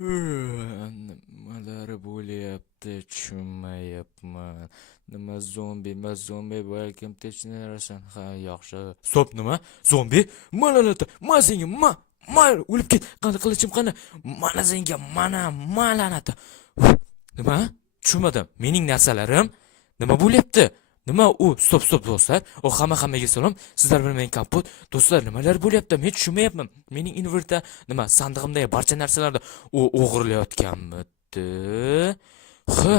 Nimalar bo'lyapti tushunmayapman. Nima zombi balkim tinchlanarsan. Ha, yaxshi. Stop, nima? Zombi? Malalata, ma senga ma o'lib ket. Qani qilichim qani? Mana senga malanata. Nima? Tushunmadim. Mening narsalarim nima bo'lyapti? Nima u? Stop do'stlar. Hammaga salom. Sizlar bilan men Kapot. Do'stlar, nimalar bo'lyapti? Men tushunmayapman. Mening invertda nima sandig'imdagi barcha narsalarni u o'g'irlayotganmidi? Ha,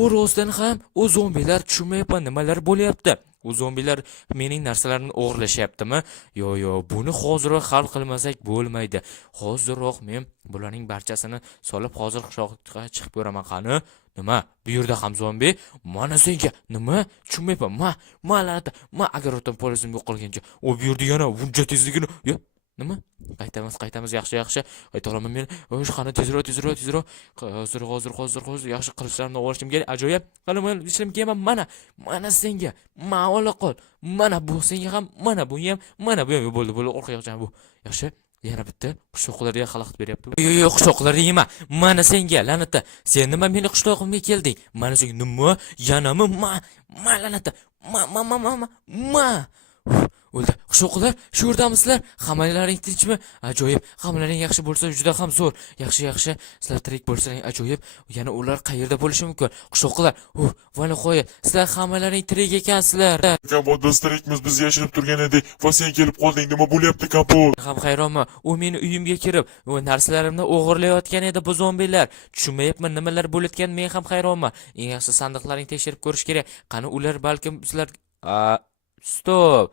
u rostdan ham u zombilar tushunmayapman nimalar bo'lyapti. U zombilar mening narsalarimni o'g'irlashyaptimi? Yo, buni hoziroq hal qilmasak bo'lmaydi. Hoziroq men bularning barchasini solib hozir qishloqqa chiqib ko'raman qani. Nima? Bu yerda ham zombi? Mana senga nima? Tushunmayapman. La'nat. Agar o'tan polisim yo'qolgancha, u bu yerda yana buncha tezligini. Nima? Qaytamiz, yaxshi. Qayta olaman men. Qani tezroq. Hozir yaxshi qilichlarni olishim kerak. Ajoyib. Qani men ishim kelman. Mana senga. Ola qol. Mana bu senga ham, mana bu ham, bo'ldi. Orqaga bu. Yaxshi. Yana bitta qishloqlarga xalaqit beryapti. Yo'q, qishloqlarga yema. Mana senga la'natda. Sen nima meni qishlog'imga kelding? Mana senga nima? Yanami la'natda. Ma. O'ldi. Qishloqlar, shu yerdamisizlar? Hammalaring tinchmi? Ajoyib. Hammalaring yaxshi bo'lsa, juda ham zo'r. Yaxshi. Sizlar tirik bo'lsalaring ajoyib. Yana ular qayerda bo'lishi mumkin? Qishloqlar, va nihoyat, sizlar hammalaring tirik ekansizlar. Kapot, biz tirikmiz, biz yashinib turgan edik. Va sen kelib qolding, nima bo'lyapti, Kapot? Ham hayronman. U meni uyimga kirib, narsalarimni o'g'irlayotgan edi bu zombilar. Tushunmayapman nimalar bo'layotganini men ham hayronman. Eng yaxshi sandiqlaringni tekshirib ko'rish kerak. Qani ular balkim sizlar stop.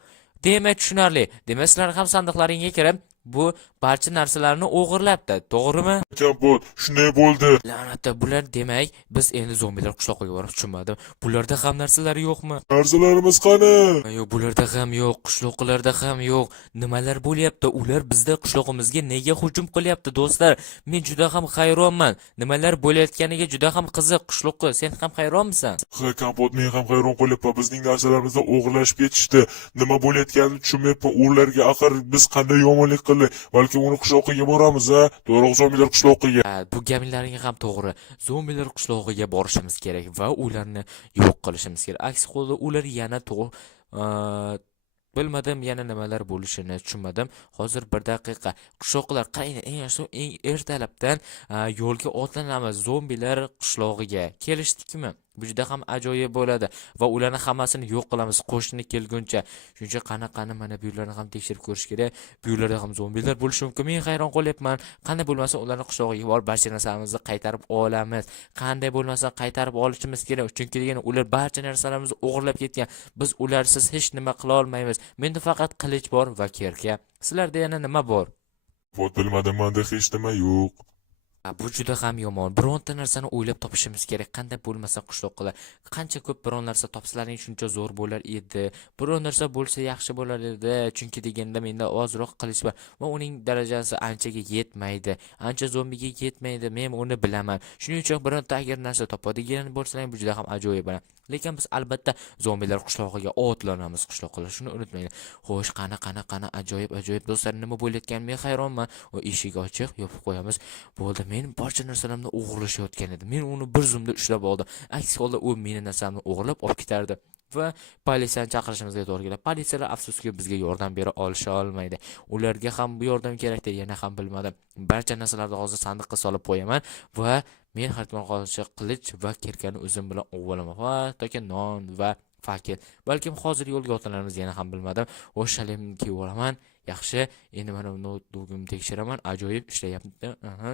Demak tushunarli. Demak sizlar ham sandiqlaringga kirib, bu barcha narsalarni o'g'irlabdi, to'g'rimi? Kapot, shunday bo'ldi. La'natda, bular demak, biz endi zombilar qishloqiga borib tushunmadim. Bularda ham narsalar yo'qmi? Narsalarimiz qani? Yo'q, bularda ham yo'q, qishloqlarda ham yo'q. Nimalar bo'lyapti? Ular bizda qishloqimizga nega hujum qilyapti, do'stlar? Men juda ham hayronman. Nimalar bo'layotganiga juda ham qiziq. Qishloqqa sen ham hayronmisan? Ha, Kapot, men ham hayron qolyapman. Bizning narsalarimizni o'g'irlashib ketishdi. Nima bo'layotganini tushunmayapman. Ularga axir biz qanday yomonlik qildik? Balki uni qishloqiga boramiz, to'g'ri, zombilar qishloqiga. Bu gaminlaring ham to'g'ri. Zombilar qishlog'iga borishimiz kerak va ularni yo'q qilishimiz kerak. Aks holda ular yana bilmadim, yana nimalar bo'lishini tushunmadim. Hozir bir daqiqa. Qishloqlar qarang, eng ertalabdan yo'lga otlanamiz zombilar qishlog'iga. Kelishdikmi? Bu juda ham ajoyib bo'ladi va ularni hammasini yo'q qilamiz qo'shni kelguncha. Shuncha qani mana bu yerlarni ham tekshirib ko'rish kerak. Bu yerlarda ham zombilar bo'lishi mumkin. Men hayron qolyapman. Qanday bo'lmasa ularni qishlog'iga borib barcha narsalarimizni qaytarib olamiz. Qanday bo'lmasa qaytarib olishimiz kerak. Chunki degan ular barcha narsalarimizni o'g'irlab ketgan. Biz ularsiz hech nima qila olmaymiz. Menda faqat qilich bor va kerka. Sizlarda yana nima bor? Kapot, bilmadim, menda hech nima yo'q. Bu juda ham yomon. Bironta narsani o'ylab topishimiz kerak. Qanday bo'lmasa qishloqlar. Qancha ko'p biron narsa topsalaring shuncha zo'r bo'lar edi. Biron narsa bo'lsa yaxshi bo'lar edi. Chunki deganda menda ozroq qilich bor va uning darajasi anchaga yetmaydi. Ancha zombiga yetmaydi. Men uni bilaman. Shuning uchun bironta agar narsa topadigan bo'lsalaring bu juda ham ajoyib bo'ladi. Lekin biz albatta zombilar qishlog'iga otlanamiz, qishloqlar. Shuni unutmanglar. Xo'sh, qani ajoyib do'stlar, nima bo'layotganini men hayronman. O eshik ochiq, yopib qo'yamiz. Bo'ldi, men barcha narsalarimni o'g'irlashayotgan edi. Men uni bir zumda ushlab oldim. Aks holda u meni narsamni o'g'irlab olib ketardi. Va politsiyani chaqirishimizga to'g'ri keladi. Politsiyalar afsuski bizga yordam bera olmaydi. Ularga ham bu yordam kerakda, yana ham bilmadim. Barcha narsalarni hozir sandiqqa solib qo'yaman va men har kuni hozircha qilich va kerkani o'zim bilan olaman. Va toki non va fakir. Balkim hozir yo'lga otlanamiz, yana ham bilmadim. O'shalimni kiyib olaman. Yaxshi, endi mana notebookimni tekshiraman. Ajoyib ishlayapti.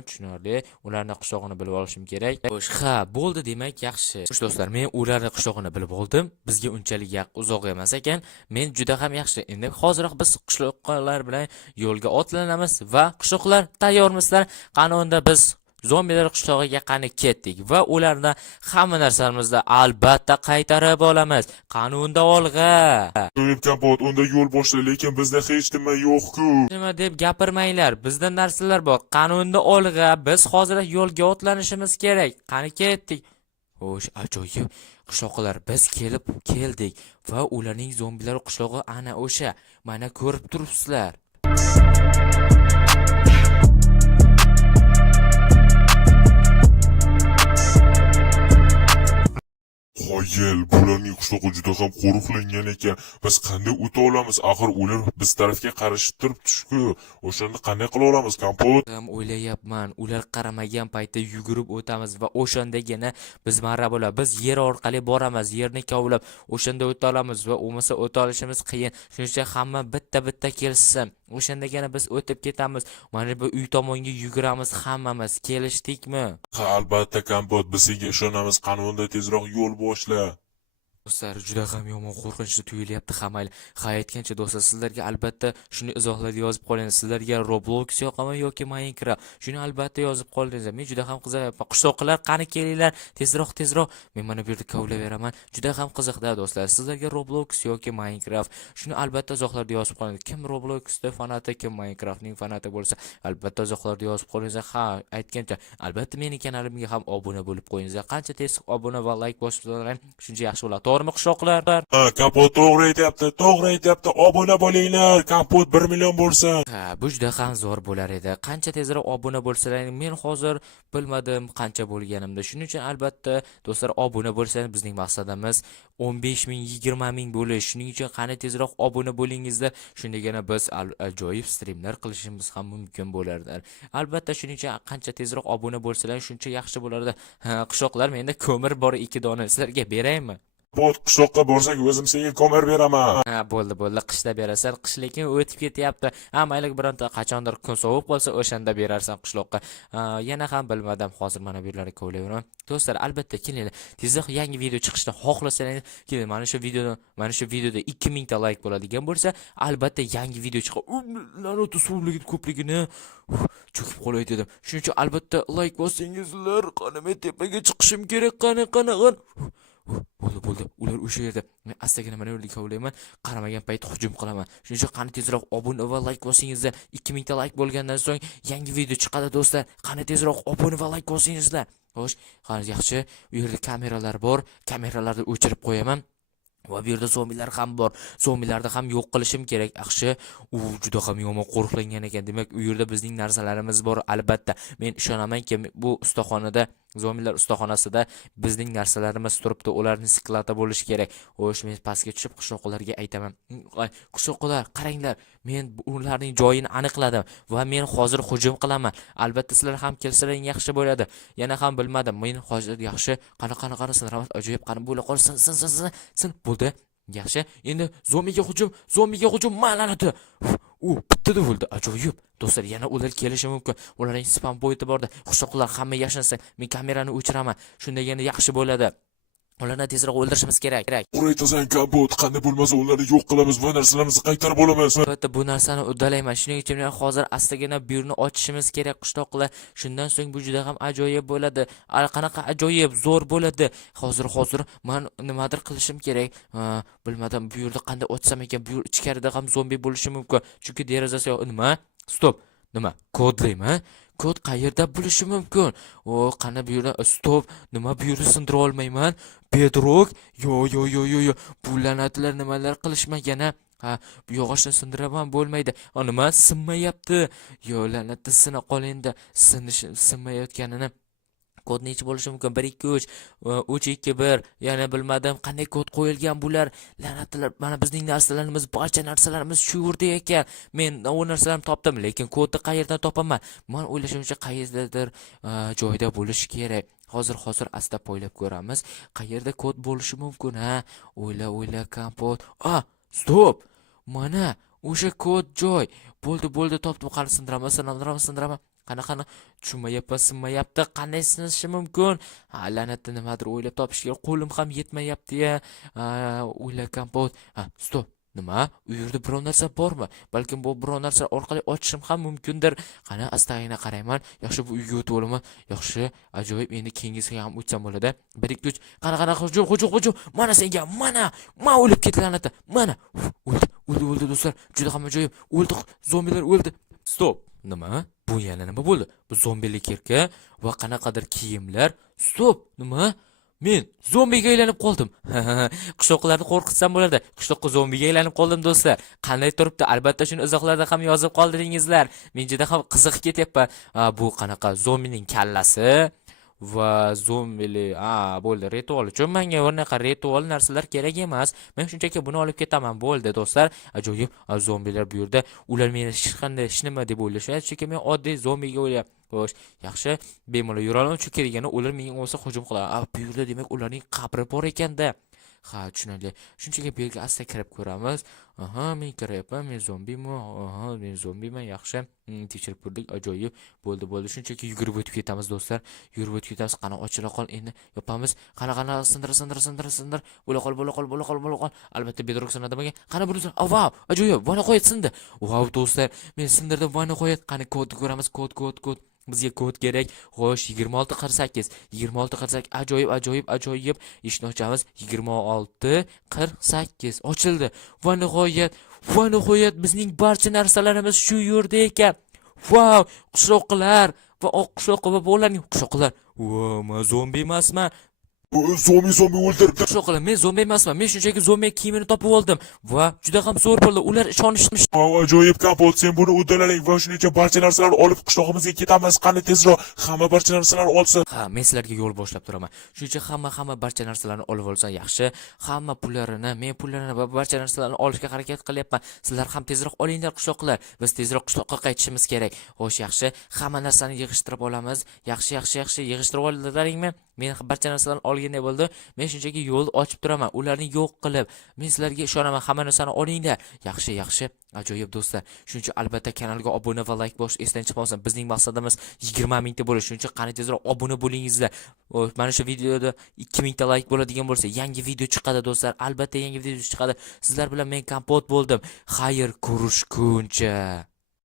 Tushunarli. Ularni qishlog'ini bilib olishim kerak. Xo'sh, bo'ldi demak, yaxshi. Xo'sh do'stlar, men ularni qishlog'ini bilib oldim. Bizga unchalik uzoq emas ekan. Men juda ham yaxshi. Endi hozirroq biz qishloqlar bilan yo'lga otlanamiz va qishloqlar tayyormisizlar? Qani unda biz zombilar qishlog'iga qani ketdik va ularni hamma narsalarimizni albatta qaytarib olamiz. Qani unda olg'a. Kapot, unda yo'l boshla, lekin bizda hech nima yo'q-ku. Nima deb gapirmanglar. Bizda narsalar bor. Qani unda olg'a. Biz hozir yo'lga otlanishimiz kerak. Qani ketdik. Xo'sh, ajoyib. Qishloqlar biz keldik va ularning zombilar qishlog'i ana o'sha. Mana ko'rib turibsizlar. qishloqqa juda ham qo'riqlangan ekan. Biz qanday o'ta olamiz? Axir ular biz tarafga qarshi turibdi-ku. O'shanda qanday qila olamiz, Kompot? Ham o'ylayapman, ular qaramagan paytda yugurib o'tamiz va o'shandagina biz marra bo'lamiz. Biz yer orqali boramiz, yerni kovlab, o'shanda o'ta olamiz va bo'lmasa o'ta olishimiz qiyin. Shuning uchun hamma bitta kelsin. O'shandagina biz o'tib ketamiz. Mana bu uy tomonga yuguramiz hammamiz. Kelishdikmi? Ha, albatta Kompot, biz senga ishonamiz. Qanunda tezroq yo'l boshla. Do'stlar, juda ham yomon qo'rqinchli tuyulyapti hammaylar. Ha, aytgancha do'stlar, sizlarga albatta shuni izohlarda yozib qoling. Sizlarga Roblox yoqami yoki Minecraft? Shuni albatta yozib qoldingiz. Men juda ham qiziqyapman. Qishloqlar, qani kelinglar, tezroq. Men mana bu yerda kovlayveraman. Juda ham qiziqda do'stlar. Sizlarga Roblox yoki Minecraft? Shuni albatta izohlarda yozib qoling. Kim Robloxda fanati, kim Minecraftning fanati bo'lsa, albatta izohlarda yozib qo'yinglar. Ha, aytgancha, albatta mening kanalimga ham obuna bo'lib qo'yinglar. Qancha tez obuna va like bosib shuncha yaxshi bo'ladi. To'g'rimi qishloqlar? Ha, Kompot to'g'ri aytyapti. Obuna bo'linglar. Kompot 1 million bo'lsa. Ha, bu juda ham zo'r bo'lar edi. Qancha tezroq obuna bo'lsalaring, men hozir bilmadim qancha bo'lganimda. Shuning uchun albatta do'stlar obuna bo'lsangiz bizning maqsadimiz 15 ming, 20 ming bo'lish. Shuning uchun qani tezroq obuna bo'lingizda, shundagina biz ajoyib streamlar qilishimiz ham mumkin bo'lardi. Albatta shuning uchun qancha tezroq obuna bo'lsalar, shuncha yaxshi bo'lardi. Ha, qishloqlar, menda ko'mir bor 2 dona. Sizlarga beraymi? Kompot, qishloqqa borsak o'zim senga ko'mir beraman. Ha, bo'ldi, qishda berasan. Qish lekin o'tib ketyapti. Ha, mayli bironta qachondir kun sovib qolsa o'shanda berarsan qishloqqa. Yana ham bilmadim, hozir mana bu yerlarga kovlayveraman. Do'stlar, albatta kelinglar. Tezroq yangi video chiqishni xohlasangiz, keling, mana shu videoda 2000 ta like bo'ladigan bo'lsa, albatta yangi video chiqadi. La'nat suvligi ko'pligini cho'kib qolay dedim. Shuning uchun albatta like bosingizlar. Qani men tepaga chiqishim kerak, qani. Bo'ldi. Ular o'sha yerda. Men astagina mana yo'lga kovlayman. Qaramagan payt hujum qilaman. Shuning uchun qani tezroq obuna va like bosingizlar. 2000 ta like bo'lgandan so'ng yangi video chiqadi do'stlar. Qani tezroq obuna va like bosingizlar. Xo'sh, qani yaxshi. U yerda kameralar bor. Kameralarni o'chirib qo'yaman. Va bu yerda zombilar ham bor. Zombilarni ham yo'q qilishim kerak. Yaxshi, u juda ham yomon qo'riqlangan ekan. Demak, u yerda bizning narsalarimiz bor albatta. Men ishonamanki, bu ustaxonada, zombilar ustaxonasida bizning narsalarimiz turibdi. Ularning sklada bo'lishi kerak. Xo'sh, men pastga tushib qishloqlarga aytaman. Qishloqlar, qaranglar. Men ularning joyini aniqladim va men hozir hujum qilaman. Albatta sizlar ham kelsalaring yaxshi bo'ladi. Yana ham bilmadim. Men hozir yaxshi qani siniraman. Ajoyib qani bo'la qolsin. Sin bo'ldi. Yaxshi. Endi zombiga hujum ma'lanati. U bittada bo'ldi. Ajoyib. Do'stlar, yana ular kelishi mumkin. Ularning spam pointi borda. Qishloqlar hamma yashansa, men kamerani o'chiraman. Shundagina yaxshi bo'ladi. Ularni tezroq o'ldirishimiz kerak. To'g'ri aytasan, Kompot, qanday bo'lmasa ularni yo'q qilamiz va narsalarimizni qaytarib olamiz. Albatta bu narsani uddalayman. Shuning uchun men hozir astagina bu yerni ochishimiz kerak qishloqlar. Shundan so'ng bu juda ham ajoyib bo'ladi. Qanaqa ajoyib, zo'r bo'ladi. Hozir men nimadir qilishim kerak. Bilmadim, bu yerda qanday ochsam ekan, bu ichkarida ham zombi bo'lishi mumkin. Chunki derazasi yo'q. Nima? Stop. Nima? Kodlaymi? Kod qayerda bo'lishi mumkin? Qani bu yerda stop. Nima bu yerda sindira olmayman? Bedrock? Yo. Bu la'natlar nimalar qilishmagana? Ha, bu yog'ochni sindiraman bo'lmaydi. Nima sinmayapti? Yo, la'natda sina qolindi. Sinmayotganini. Kod nechi bo'lishi mumkin? 1 2 3 3 2 1. Yana bilmadim qanday kod qo'yilgan bular. La'natlar, mana bizning narsalarimiz, barcha narsalarimiz shu yerda ekan. Men u narsalarni topdim, lekin kodni qayerdan topaman? Men o'ylashimcha qayerdadir joyda bo'lishi kerak. Hozir asta poylab ko'ramiz. Qayerda kod bo'lishi mumkin, ha? O'yla Kompot. Stop. Mana o'sha kod joy. Bo'ldi, topdim. Qani sindiraman. Qanaqa tushunmayapti, qanday sinishi mumkin? La'natda nimadir o'ylab topish kerak. Qo'lim ham yetmayapti-ya. O'yla Kompot. Stop. Nima? U yerda biror narsa bormi? Balkim bu biror narsa orqali ochishim ham mumkindir. Qani astagina qarayman. Yaxshi, bu uyga o'tib olaman. Yaxshi, ajoyib. Endi kengisiga ham o'tsam bo'ladi. 1 2 3. Qanaqa hujum. Mana senga, mana o'lib ketdi la'natda. Mana. O'ldi do'stlar. Juda ham ajoyib. O'ldi. Zombilar o'ldi. Stop. Nima? Bu yana nima bo'ldi? Bu zombilik erka va qanaqadir kiyimlar. Stop. Nima? Men zombiga aylanib qoldim. Qishloqlarni qo'rqitsam bo'ladi. Qishloqqa zombiga aylanib qoldim do'stlar. Qanday turibdi? Albatta shuni izohlarda ham yozib qoldiringizlar. Men juda ham qiziqib ketyapman. Bu qanaqa zombining kallasi? va zombili. Bo'ldi, ritual uchun menga unaqa ritual narsalar kerak emas. Men shunchaki buni olib ketaman, bo'ldi do'stlar. Ajoyib zombilar bu yerda. Ular meni hech qanday hech nima deb o'ylashadi, chunki men oddiy zombiga o'ylayapman. Xo'sh, yaxshi, bemalol yuraman, chunki degani ular menga o'lsa hujum qiladi. Bu yerda demak ularning qabri bor ekanda. Ha, tushunarli. Shunchaki bu yerga asta kirib ko'ramiz. Men kiryapman, men zombimi? Men zombiman, yaxshi. Tekshirib ko'rdik, ajoyib. Bo'ldi. Shunchaki yugurib o'tib ketamiz do'stlar. Yurib o'tib ketamiz. Qani ochila qol, endi yopamiz. Qani sindir. Bo'la qol. Albatta bedroq sinadimagan. Qani buni. Wow, ajoyib. Vana qo'yat sindi. Wow do'stlar, men sindirdim, vana qo'yat. Qani kodni ko'ramiz. Kod. Bizga kod kerak. Xo'sh, 2648. 2648. Ajoyib. Eshikni ochamiz. 2648. Ochildi. Va nihoyat bizning barcha narsalarimiz shu yerda ekan. Wow, qishloqlar va oq qishloq va ularning qishloqlar. Men zombi emasman. Zombi o'ldirdi. Qishloqlar, men zombi emasman. Men shunchaki zombi kiyimini topib oldim va juda ham zo'r bo'ldi. Ular ishonishmish. Ajoyib kapot, sen buni uddalaring va shuning barcha narsalarni olib qishlog'imizga ketamiz. Qani tezroq, hamma barcha narsalarni olsin. Men sizlarga yo'l boshlab turaman. Shuning uchun hamma barcha narsalarni olib olsa yaxshi. Hamma pullarini, men pullarini va barcha narsalarni olishga harakat qilyapman. Sizlar ham tezroq olinglar qishloqlar. Biz tezroq qishloqqa qaytishimiz kerak. Xo'sh, yaxshi. Hamma narsani yig'ishtirib olamiz. Yaxshi, yig'ishtirib oldilaringmi? Men barcha narsalarni olganday bo'ldi. Men shunchaki yo'l ochib turaman. Ularni yo'q qilib, men sizlarga ishonaman. Hamma narsani olinglar. Yaxshi. Ajoyib do'stlar. Shuning uchun albatta kanalga obuna va like bosish esdan chiqmasin. Bizning maqsadimiz 20 mingta bo'lish. Shuning uchun qani tezroq obuna bo'lingizlar. Mana shu videoda 2 mingta like bo'ladigan bo'lsa, yangi video chiqadi do'stlar. Albatta yangi video chiqadi. Sizlar bilan men kompot bo'ldim. Xayr ko'rishguncha.